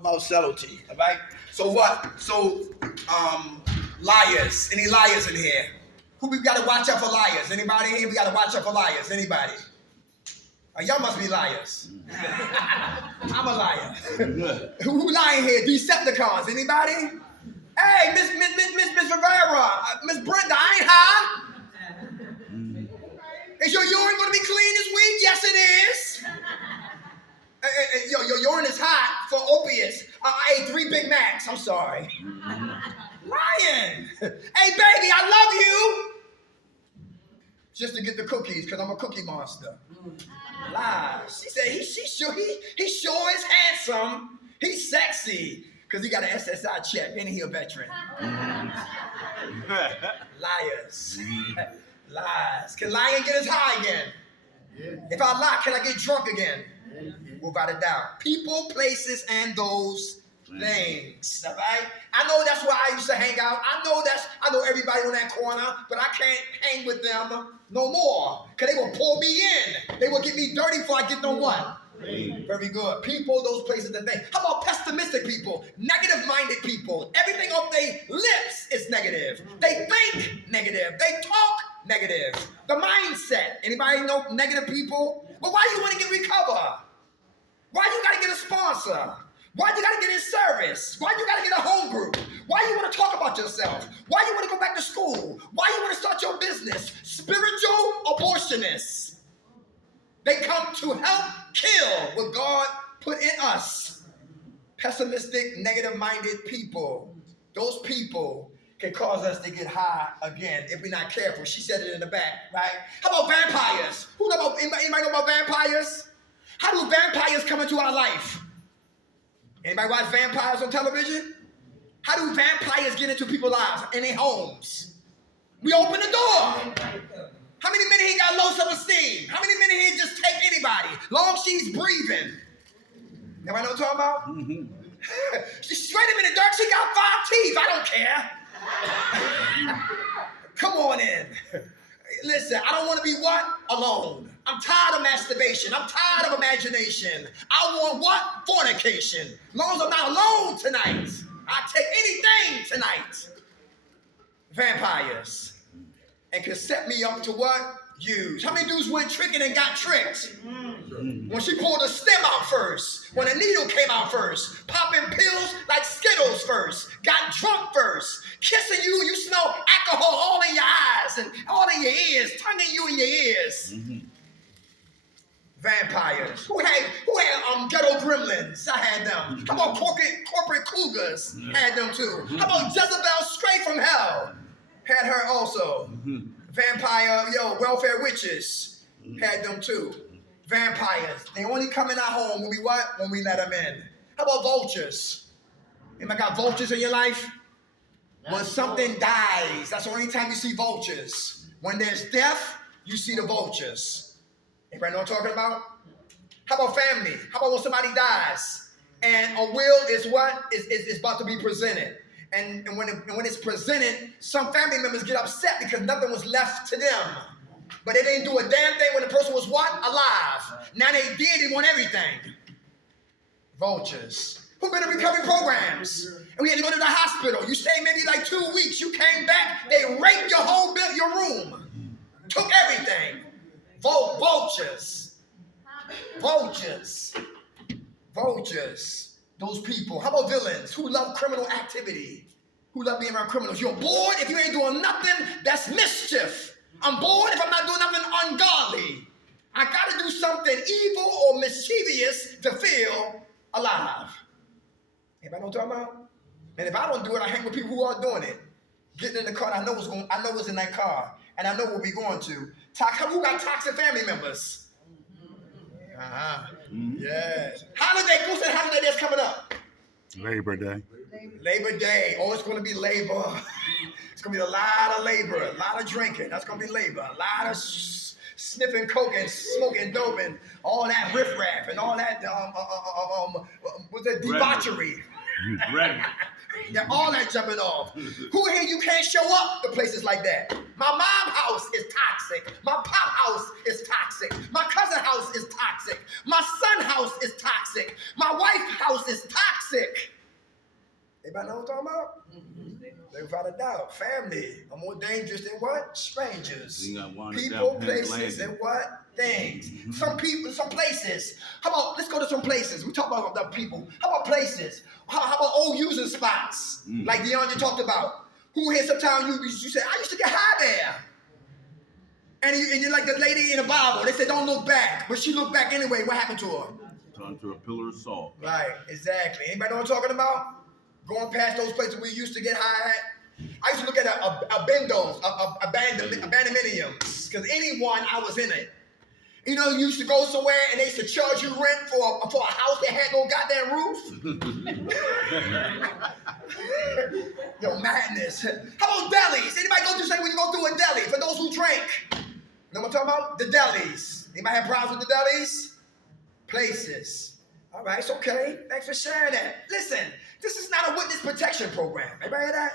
about subtlety, all right? So what? So, liars. Any liars in here? Who we gotta watch out for liars? Anybody here? We gotta watch out for liars. Anybody? Y'all must be liars. I'm a liar. Who lying here? Decepticons. Anybody? Hey, Miss Rivera, Miss Brenda, I ain't high. Is your urine gonna be clean this week? Yes, it is. Your urine is hot for opiates. I ate 3 Big Macs. I'm sorry. Lying. Hey, baby, I love you. Just to get the cookies, because I'm a cookie monster. Lies. She said he sure is handsome. He's sexy. Because he got an SSI check. Ain't he a veteran? Liars. Lies. Can lying get us high again? Yeah. If I lie, can I get drunk again? Without a doubt. People, places, and those things. All right? I know that's where I used to hang out. I know everybody on that corner, but I can't hang with them no more. Because they will pull me in. They will get me dirty before I get no what? Very good. People, those places, and things. How about pessimistic people? Negative-minded people. Everything off their lips is negative. They think negative. They talk negative. The mindset. Anybody know negative people? Well, why do you want to get recover? Why you got to get a sponsor? Why you got to get in service? Why you got to get a home group? Why you want to talk about yourself? Why you want to go back to school? Why you want to start your business? Spiritual abortionists. They come to help kill what God put in us. Pessimistic, negative-minded people. Those people can cause us to get high again if we're not careful. She said it in the back, right? How about vampires? Anybody know about vampires? How do vampires come into our life? Anybody watch vampires on television? How do vampires get into people's lives, in their homes? We open the door. How many men here got low self-esteem? How many men here just take anybody? Long as she's breathing. Anybody know what I'm talking about? Mm-hmm. Wait a minute, Dirk, she got 5 teeth. I don't care. Come on in. Listen, I don't want to be what? Alone. I'm tired of masturbation. I'm tired of imagination. I want what? Fornication. As long as I'm not alone tonight, I take anything tonight. Vampires. And can set me up to what? Use. How many dudes went tricking and got tricked? When she pulled the stem out first. When the needle came out first. Popping pills like Skittles first. Got drunk first. Kissing you, you smell alcohol all in your eyes and all in your ears. Tonguing you in your ears. Vampires. Who had ghetto gremlins? I had them. How about corporate cougars? Had them too. How about Jezebel straight from hell? Had her also. Vampire, welfare witches. Had them too. Vampires. They only come in our home when we what? When we let them in. How about vultures? Anybody got vultures in your life? When something dies, that's the only time you see vultures. When there's death, you see the vultures. Anybody know what I'm talking about? How about family? How about when somebody dies and a will is what? Is about to be presented. And when it's presented, some family members get upset because nothing was left to them. But they didn't do a damn thing when the person was what? Alive. Now they did, they want everything. Vultures. Who've been in recovery programs? And we had to go to the hospital. You stayed maybe like 2 weeks. You came back, they raped your room. Took everything. Vultures. Vultures. Vultures. Those people. How about villains who love criminal activity? Who love being around criminals? You're bored if you ain't doing nothing. That's mischief. I'm bored if I'm not doing nothing ungodly. I got to do something evil or mischievous to feel alive. Anybody know what I'm talking about? And if I don't do it, I hang with people who are doing it. Getting in the car, I know what's in that car, and I know where we're going to. Who got toxic family members? Yes. Holiday. Who's the holiday that's coming up? Labor Day. Labor Day. Oh, it's going to be labor. It's going to be a lot of labor, a lot of drinking. That's going to be labor. A lot of sniffing coke and smoking dope and all that riffraff and all that what's that debauchery. Yeah, all that jumping off. Who here you can't show up to places like that? My mom house is toxic. My pop house is toxic. My cousin house is toxic. My son house is toxic. My wife house is toxic. Anybody know what I'm talking about? Without a doubt, family are more dangerous than what? Strangers. People, places, and what? Things. Some people, some places. How about, let's go to some places. We talk about the people. How about places? How about old using spots? Like DeAndre talked about. Who here sometimes you said, I used to get high there. And you're like the lady in the Bible. They said, don't look back. But she looked back anyway. What happened to her? Turned to a pillar of salt. Right, exactly. Anybody know what I'm talking about? Going past those places we used to get high at. I used to look at abandonments, because anyone, I was in it. You know, you used to go somewhere and they used to charge you rent for a house that had no goddamn roof. Yo, madness. How about delis? Anybody go through something when you go through a deli? For those who drink. You know what I'm talking about? The delis. Anybody have problems with the delis? Places. All right, it's okay. Thanks for sharing that. Listen, this is not a witness protection program. Everybody hear that?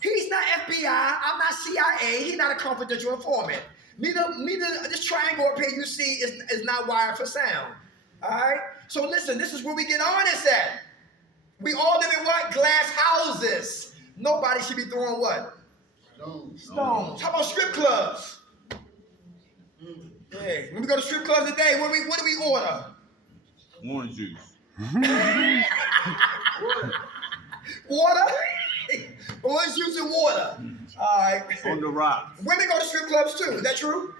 He's not FBI. I'm not CIA. He's not a confidential informant. Neither this triangle up here you see is not wired for sound. All right? So listen, this is where we get honest at. We all live in what? Glass houses. Nobody should be throwing what? Stones. How about strip clubs? Hey, when we go to strip clubs today, what do we order? Orange juice. Water? Orange juice and water. All right. On the rocks. Women go to strip clubs too. Is that true?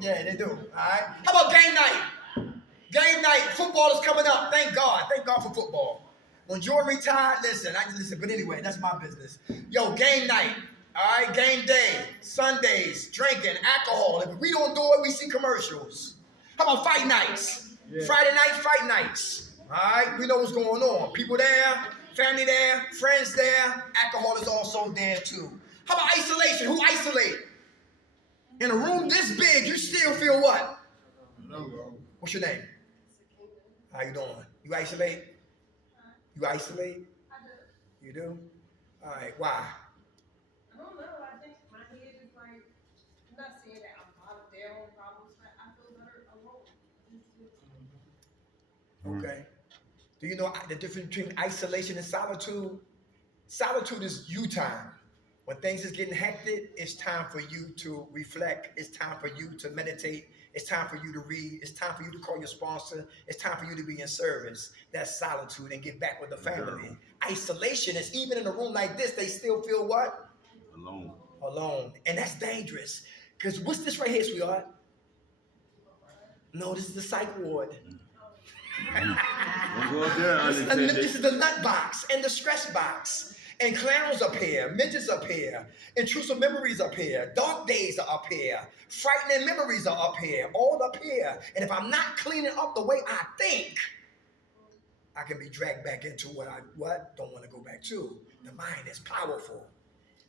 Yeah, they do. All right. How about game night? Game night. Football is coming up. Thank God. Thank God for football. When Jordan retired, listen. But anyway, that's my business. Yo, game night. All right. Game day. Sundays. Drinking. Alcohol. If we don't do it, we see commercials. How about fight nights? Yeah. Friday night, fight nights. All right. We know what's going on. People there. Family there. Friends there. Alcohol is also there too. How about isolation? Who isolate? In a room this big, you still feel what? No. What's your name? How you doing? You isolate? You isolate? I do. You do? All right. Why? I don't know. I think my head is like, I'm not saying that I'm out of their own problems, but I feel better alone. Okay. Do you know the difference between isolation and solitude? Solitude is you time. When things is getting hectic, it's time for you to reflect. It's time for you to meditate. It's time for you to read. It's time for you to call your sponsor. It's time for you to be in service. That's solitude and get back with the family. Isolation is even in a room like this, they still feel what? Alone. Alone. And that's dangerous. Because what's this right here, sweetheart? No, this is the psych ward. This is the nut box and the stress box. And clowns up here, midgets up here, intrusive memories up here, dark days are up here, frightening memories are up here, all up here. And if I'm not cleaning up the way I think, I can be dragged back into what I don't want to go back to. The mind is powerful.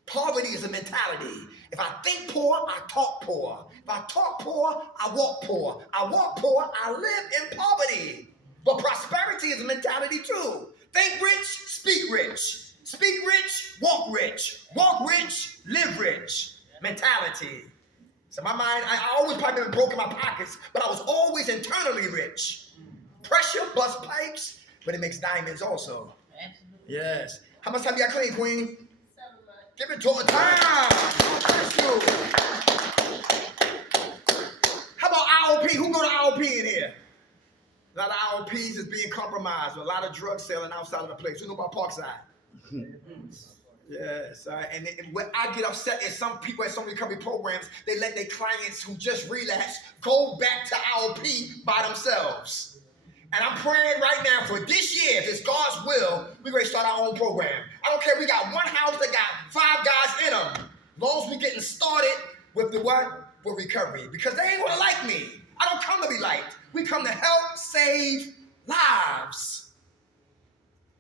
Poverty is a mentality. If I think poor, I talk poor. If I talk poor, I walk poor. I walk poor, I live in poverty. But prosperity is a mentality too. Think rich, speak rich. Speak rich, walk rich. Walk rich, live rich. Mentality. So my mind, I always probably been broke in my pockets, but I was always internally rich. Pressure busts pipes, but it makes diamonds also. Yes. How much time you got clean, Queen? 7 months. Give it to her time. Bless you. How about IOP? Who go to IOP in here? A lot of IOPs is being compromised. A lot of drugs selling outside of the place. Who know about Parkside? Yes, and when I get upset at some people at some recovery programs, they let their clients who just relapsed go back to IOP by themselves. And I'm praying right now for this year, if it's God's will, we're going to start our own program. I don't care if we got one house that got 5 guys in them. As long as we getting started with the what? With recovery. Because they ain't going to like me. I don't come to be liked. We come to help save lives.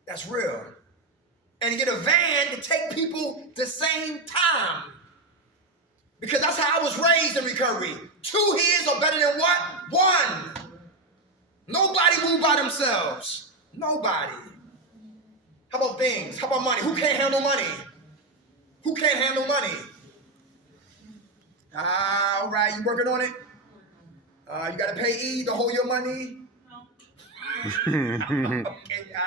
That's real. And get a van to take people the same time. Because that's how I was raised in recovery. 2 years are better than what? 1. Nobody moved by themselves. Nobody. How about things? How about money? Who can't handle money? Who can't handle money? All right, you working on it? You got to pay E to hold your money? Okay, all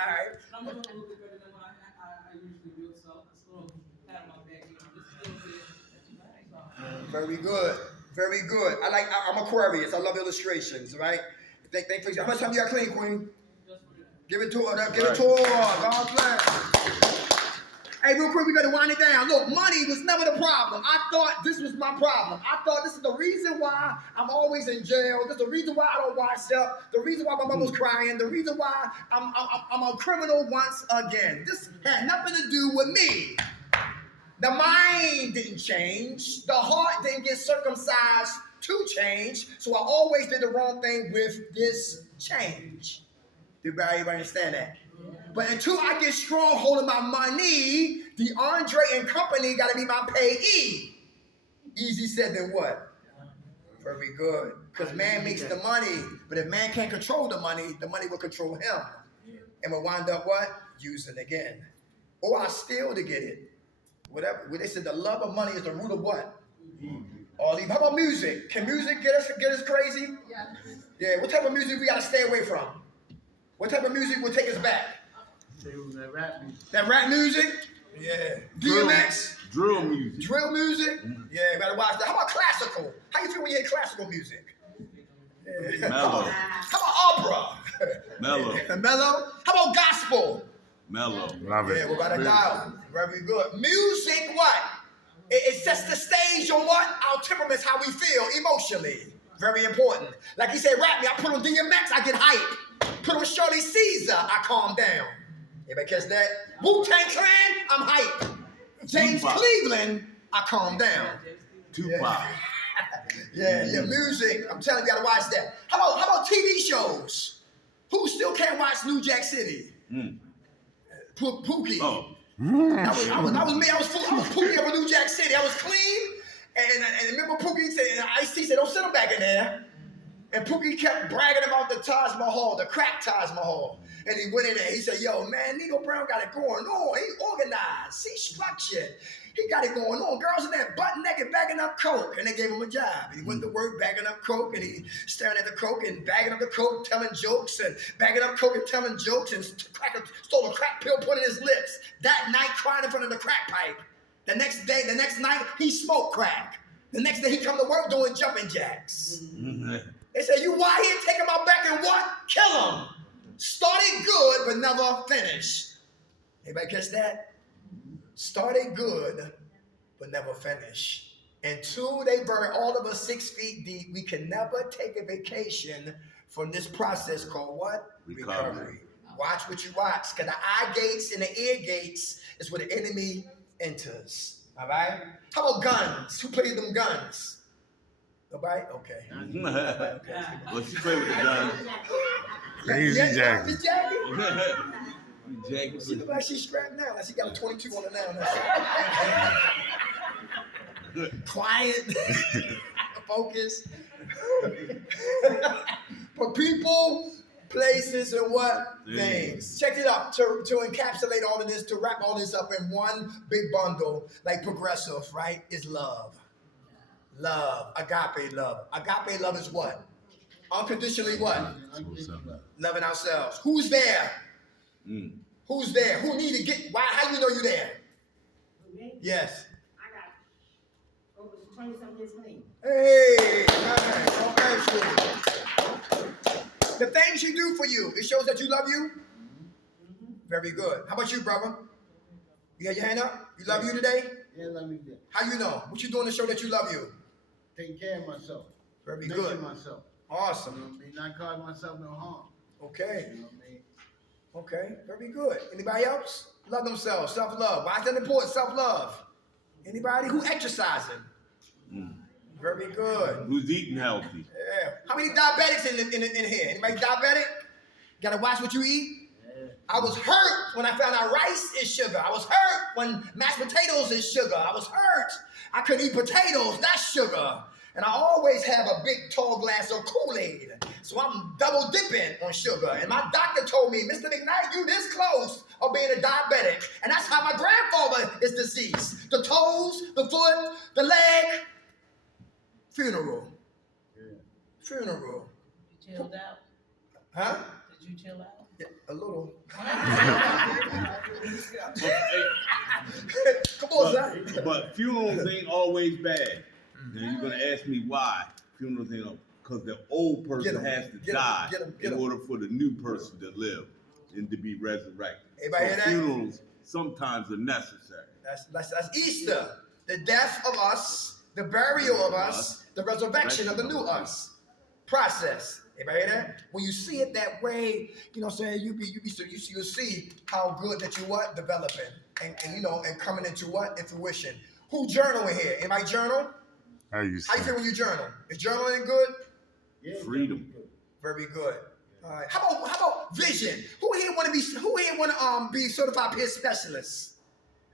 right. I'm doing a little bit better than what I usually do, so I still have my bag, just a little bit. Very good. Very good. I'm Aquarius. I love illustrations, right? Thank for you. How much time you got clean, Queen? Give it to her. Give it to her. God bless. Hey, real quick, we got to wind it down. Look, money was never the problem. I thought this was my problem. I thought this is the reason why I'm always in jail. This is the reason why I don't wash up. The reason why my mom was crying. The reason why I'm a criminal once again. This had nothing to do with me. The mind didn't change. The heart didn't get circumcised to change. So I always did the wrong thing with this change. Did everybody understand that? But until I get strong holding my money, the Andre and company got to be my payee. Easy said than what? Very good. Because man makes the money. But if man can't control the money will control him. And will wind up what? Using again. Or I steal to get it. Whatever. They said the love of money is the root of what? All these. How about music? Can music get us crazy? Yeah. Yeah. What type of music we got to stay away from? What type of music will take us back? That rap music. That rap music? Yeah. DMX? Drill music. Drill music? Yeah, you gotta watch that. How about classical? How you feel when you hear classical music? Yeah. Mellow. How about opera? Mellow. Mellow? How about gospel? Mellow. Love it. Yeah, we're about to dial. Very good. Music, what? It sets the stage on what? Our temperaments, how we feel emotionally. Very important. Like he said, rap me, I put on DMX, I get hype. Put on Shirley Caesar, I calm down. Anybody catch that? Wu-Tang Clan, I'm hype. James Tupac. Cleveland, I calm down. Tupac. Yeah, music. I'm telling you, you gotta watch that. How about TV shows? Who still can't watch New Jack City? Pookie. Oh. That was me. I was Pookie up in New Jack City. I was clean. And remember Pookie said, and Ice-T said, don't send him back in there. And Pookie kept bragging about the Taj Mahal, the crack Taj Mahal. And he went in there, he said, yo, man, Nino Brown got it going on. He organized, he structured. He got it going on. Girls in there butt naked bagging up coke. And they gave him a job. He went to work bagging up coke, and he staring at the coke and bagging up the coke, telling jokes, and bagging up coke and telling jokes, and stole a crack pill, put in his lips. That night, cried in front of the crack pipe. The next night, he smoked crack. The next day, he come to work doing jumping jacks. They said, you why here? Take him out back and what? Kill him. Started good, but never finished. Anybody catch that? Started good, but never finished. Until they bury all of us 6 feet deep, we can never take a vacation from this process called what? Recovery. Watch what you watch, because the eye gates and the ear gates is where the enemy enters. All right? How about guns? Who played them guns? Nobody? Okay. Well, she played with the gun. Easy, Jackie. Miss Jackie? Jackie. She look like she's strapped now. Like she got a 22 on her now. Quiet. Focus. For people, places, and what? Things. Check it out. To encapsulate all of this, to wrap all this up in one big bundle, like progressive, right, is love. Love. Agape love. Agape love is what? Unconditionally what? Loving ourselves. Who's there? Who's there? Who need to get? Why? How you know you're there? Me? Yes. I got over 20-something years clean. Hey, nice. The things you do for you, it shows that you love you. Very good. How about you, brother? You got your hand up? You love you today? Yeah, let me do. How you know? What you doing to show that you love you? Take care of myself. Very Nurture good. myself. You Awesome. know what I mean? Not cause myself no harm. Okay. You know what I mean? Okay. Very good. Anybody else? Love themselves. Self-love. Why is that important? Self-love. Anybody? Who exercising? Very good. Who's eating healthy? Yeah. How many diabetics in here? Anybody diabetic? Gotta watch what you eat. Yeah. I was hurt when I found out rice is sugar. I was hurt when mashed potatoes is sugar. I was hurt. I couldn't eat potatoes. That's sugar. And I always have a big tall glass of Kool-Aid. So I'm double dipping on sugar. And my doctor told me, Mr. McKnight, you this close of being being a diabetic. And that's how my grandfather is deceased. The toes, the foot, the leg. Funeral. Funeral. You chilled out? Huh? Did you chill out? Yeah, a little. But, Come on, son. but funerals ain't always bad. Now you're gonna ask me why funerals ain't, because the old person has to die in order for the new person to live and to be resurrected. Everybody hear that? Funerals sometimes are necessary. That's Easter. The death of us, the burial of us, the resurrection of the new us. Process. Everybody hear that? When you see it that way, you know what I'm saying, you'll see how good that you what? Developing. And you know, and coming into what? Intuition. Who journaling here? Anybody journal? How you How you feel when you journal? Is journaling good? Yeah, Freedom. Very good. All right. How about vision? Who here want to be certified peer specialists?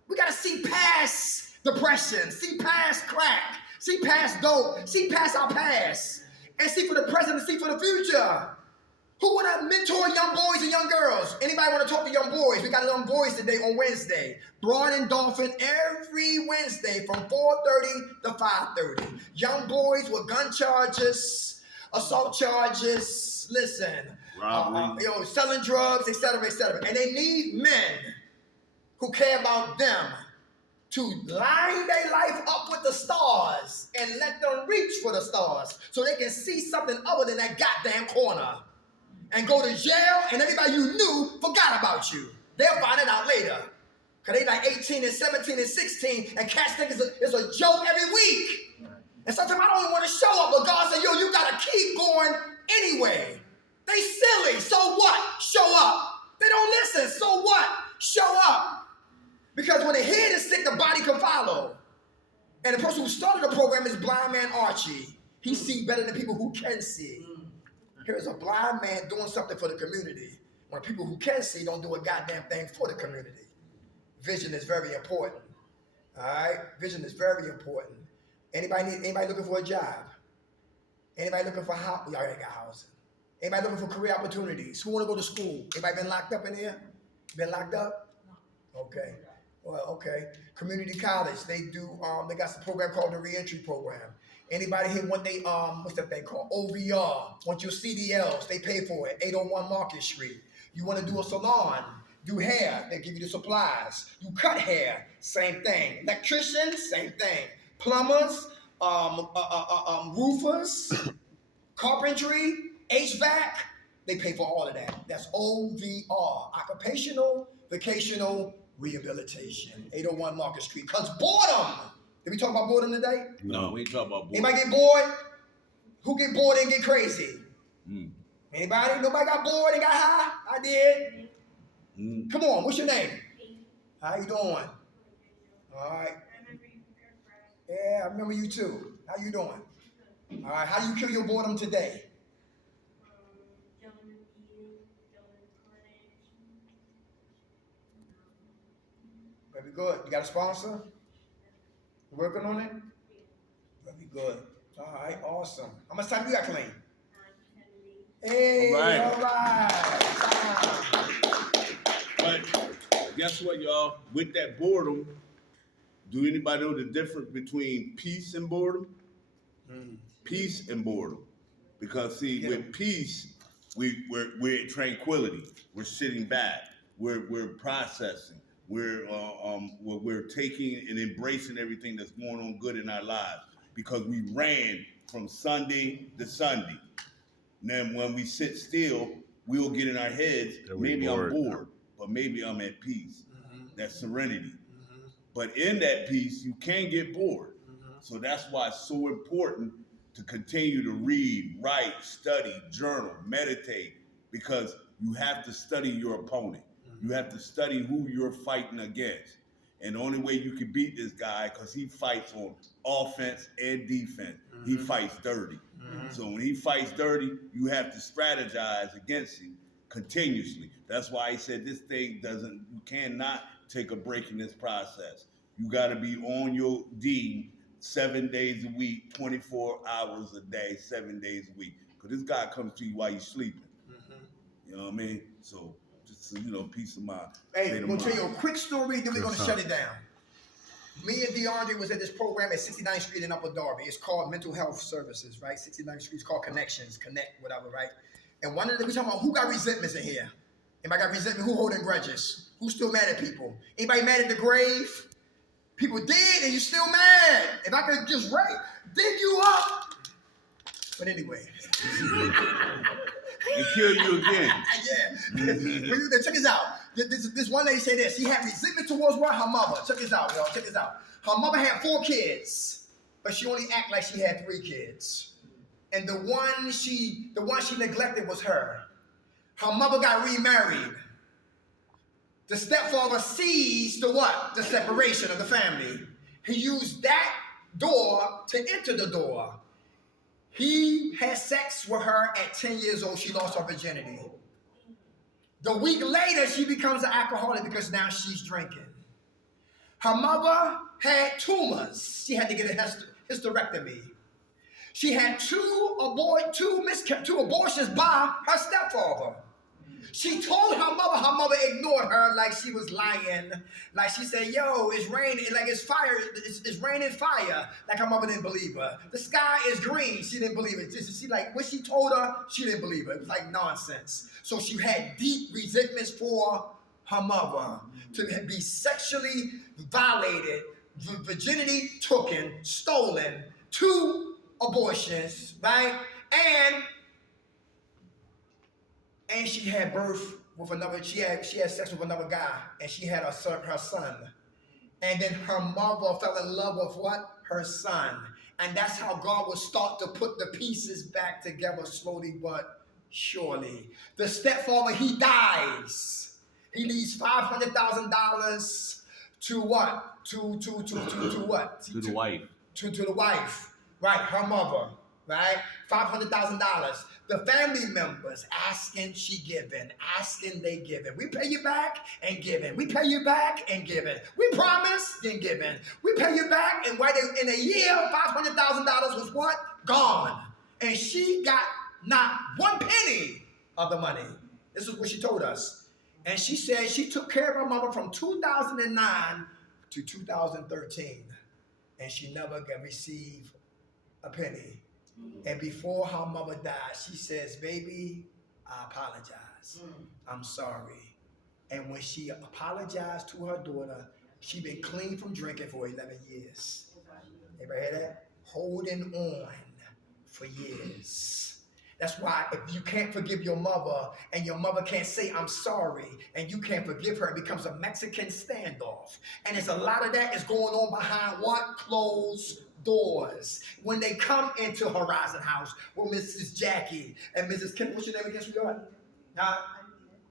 We gotta see past depression, see past crack, see past dope, see past our past, and see for the present and see for the future. Who want to mentor young boys and young girls? Anybody want to talk to young boys? We got young boys today on Wednesday. Broad and Dolphin every Wednesday from 4:30 to 5:30. Young boys with gun charges, assault charges, Robbery. Selling drugs, etc., etc. And they need men who care about them to line their life up with the stars and let them reach for the stars so they can see something other than that goddamn corner. And go to jail, and everybody you knew forgot about you. They'll find it out later. Because they like 18 and 17 and 16, and cats think it's a joke every week. And sometimes I don't even want to show up, but God said, yo, you got to keep going anyway. They silly, so what? Show up. They don't listen, so what? Show up. Because when the head is sick, the body can follow. And the person who started the program is Blind Man Archie. He sees better than people who can see. Here's a blind man doing something for the community when people who can see don't do a goddamn thing for the community. Vision is very important. All right? Vision is very important. Anybody looking for a job? Anybody looking for housing? We already got housing. Anybody looking for career opportunities? Who want to go to school? Anybody been locked up in here? Been locked up? Okay. Well, okay. Community college, they got some program called the reentry program. Anybody here want what's that thing called? OVR. Want your CDLs, they pay for it. 801 Market Street. You want to do a salon, do hair, they give you the supplies. You cut hair, same thing. Electricians, same thing. Plumbers, roofers, carpentry, HVAC, they pay for all of that. That's OVR, occupational, vocational rehabilitation. 801 Market Street. Because boredom. Did we talk about boredom today? No, we ain't talking about boredom. Anybody get bored? Who get bored and get crazy? Anybody? Nobody got bored and got high? I did. Come on, what's your name? How you doing? All right. Yeah, I remember you too. How you doing? All right, how do you kill your boredom today? Very good. You got a sponsor? You working on it? Very good. All right, awesome. How much time you got, Clean? Hey, all right. But guess what, y'all? With that boredom, do anybody know the difference between peace and boredom? Peace and boredom. Because see, with peace, we're at tranquility. We're sitting back. We're processing. We're taking and embracing everything that's going on good in our lives because we ran from Sunday to Sunday. And then when we sit still, we'll get in our heads, maybe I'm bored, but maybe I'm at peace. That's serenity. But in that peace, you can get bored. So that's why it's so important to continue to read, write, study, journal, meditate, because you have to study your opponent. You have to study who you're fighting against. And the only way you can beat this guy, because he fights on offense and defense. He fights dirty. So when he fights dirty, you have to strategize against him continuously. That's why he said this thing you cannot take a break in this process. You got to be on your D 7 days a week, 24 hours a day, 7 days a week. Because this guy comes to you while you're sleeping. You know what I mean? So just So, peace of mind. Hey, State I'm of gonna tell you a mind. quick story, then we're gonna Good shut it down. Me and DeAndre was at this program at 69th Street in Upper Darby. It's called Mental Health Services, right? 69th Street is called Connections, Connect, whatever, right? And one of the, we talking about who got resentments in here. Anybody got resentment? Who holding grudges? Who's still mad at people? Anybody mad at the grave? People dead and you still mad. If I could just dig you up. But anyway. And kill you again. Yeah. Check this out. This one lady said this. She had resentment towards what? Her mother. Check this out, y'all. Check this out. Her mother had 4 kids, but she only act like she had 3 kids. And the one she neglected was her. Her mother got remarried. The stepfather seized the what? The separation of the family. He used that door to enter the door. He had sex with her at 10 years old. She lost her virginity. The week later, she becomes an alcoholic because now she's drinking. Her mother had tumors. She had to get a hysterectomy. She had 2 abortions by her stepfather. She told her mother ignored her like she was lying. Like she said, yo, it's raining, like it's fire, it's raining fire. Like her mother didn't believe her. The sky is green, she didn't believe it. She like, when she told her, she didn't believe it. It was like nonsense. So she had deep resentments for her mother to be sexually violated, virginity taken, stolen, 2 abortions, right? And she had birth with another, she had sex with another guy, and she had her son. And then her mother fell in love with what? Her son. And that's how God would start to put the pieces back together slowly but surely. The stepfather, he dies. He leaves $500,000 to what? To what? To the wife. To the wife, right? Her mother, right? $500,000. The family members asking, she giving, asking, they giving. We pay you back and giving. We pay you back and giving. We promise, then giving. We pay you back, and in a year, $500,000 was what? Gone. And she got not 1 penny of the money. This is what she told us. And she said she took care of her mother from 2009 to 2013. And she never got received a penny. And before her mother died, she says, baby, I apologize. I'm sorry. And when she apologized to her daughter, she been clean from drinking for 11 years. Everybody hear that? Holding on for years. That's why if you can't forgive your mother and your mother can't say, I'm sorry, and you can't forgive her, it becomes a Mexican standoff. And it's a lot of that is going on behind what? Closed doors. When they come into Horizon House with Mrs. Jackie and Mrs. Kim, what's your name again, sweetheart?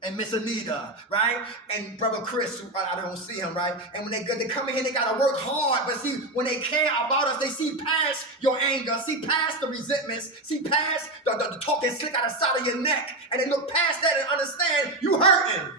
And Miss Anita, right? And Brother Chris, I don't see him, right? And when they come in here, they gotta work hard. But see, when they care about us, they see past your anger, see past the resentments, see past the talking slick out the side of your neck, and they look past that and understand you hurting.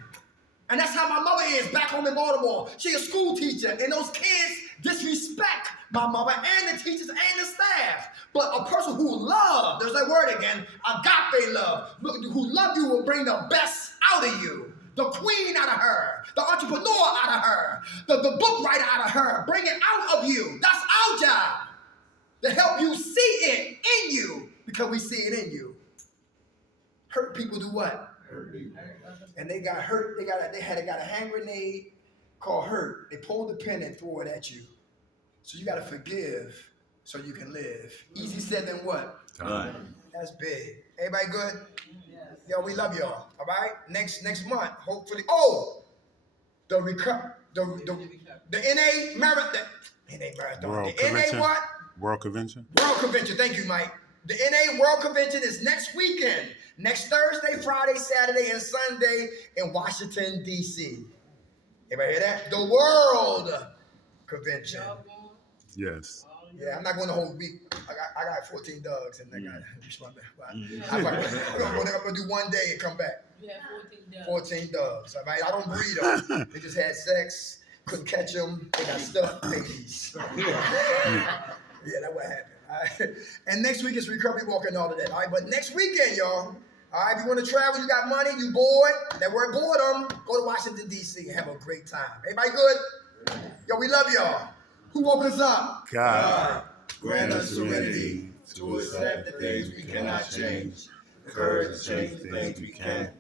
And that's how my mother is back home in Baltimore. She's a school teacher, and those kids disrespect my mother and the teachers and the staff. But a person who loves, there's that word again, agape love, who love you will bring the best out of you. The queen out of her, the entrepreneur out of her, the book writer out of her, bring it out of you. That's our job, to help you see it in you, because we see it in you. Hurt people do what? Hurt people. And they got hurt. They got a hand grenade called hurt. They pulled the pin and throw it at you. So you got to forgive so you can live. Easy said than what? Done. That's big. Everybody good? Yes. Yo, we love y'all. All right. Next month, hopefully. The NA marathon. World The Convention. NA what? World Convention. World Convention. Thank you, Mike. The NA World Convention is next weekend. Next Thursday, Friday, Saturday, and Sunday in Washington, D.C. Everybody hear that? The World Convention. Yes. Yeah, I'm not going the whole week. I got 14 dogs, and I got I'm gonna do one day and come back. You have 14 dogs. 14 dogs. All right, I don't breed them. They just had sex, couldn't catch them. They got stuffed babies. Yeah, that's what happened. All right. And next week is recovery walk and all of that. All right, but next weekend, y'all, All right, if you want to travel, you got money, you bored, that word boredom, go to Washington, D.C. and have a great time. Everybody good? Yo, we love y'all. Who woke us up? God. Grant us serenity to accept the things we cannot change, the courage to change the things we can,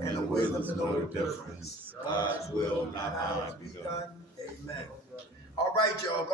and the wisdom to know the difference. God's will, not ours, be done. Amen. All right, y'all.